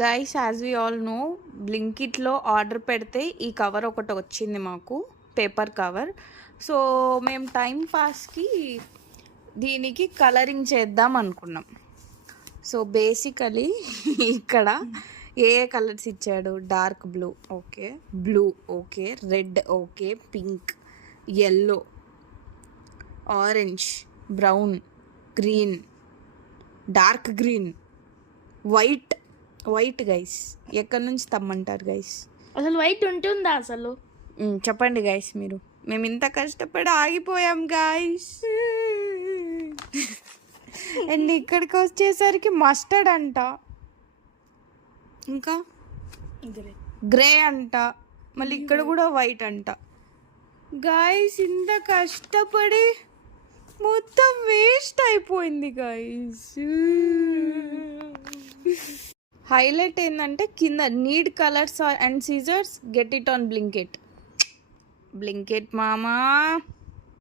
Guys as we all know బ్లింకిట్లో order పెడితే ఈ కవర్ ఒకటి వచ్చింది మాకు, పేపర్ కవర్. సో మేము టైం పాస్కి దీనికి కలరింగ్ చేద్దాం అనుకున్నాం. సో బేసికలీ ఇక్కడ ఏ కలర్స్ ఇచ్చాడు? Dark blue okay, blue okay, red okay, pink, yellow, orange, brown, green, dark green, white. White guys ఎక్కడి నుంచి తమ్మంటారు గైస్? అసలు వైట్ ఉంటుందా అసలు? చెప్పండి గైస్ మీరు. మేము ఇంత కష్టపడి ఆగిపోయాం గైస్. అండ్ ఇక్కడికి వచ్చేసరికి మస్టర్డ్ అంట, ఇంకా గ్రే అంట, మళ్ళీ ఇక్కడ కూడా వైట్ అంట. గైస్ ఇంత కష్టపడి మొత్తం వేస్ట్ అయిపోయింది గైస్. హైలైట్ ఏంటంటే కింద need colours and scissors, get it on Blinkit. Blinkit మామా.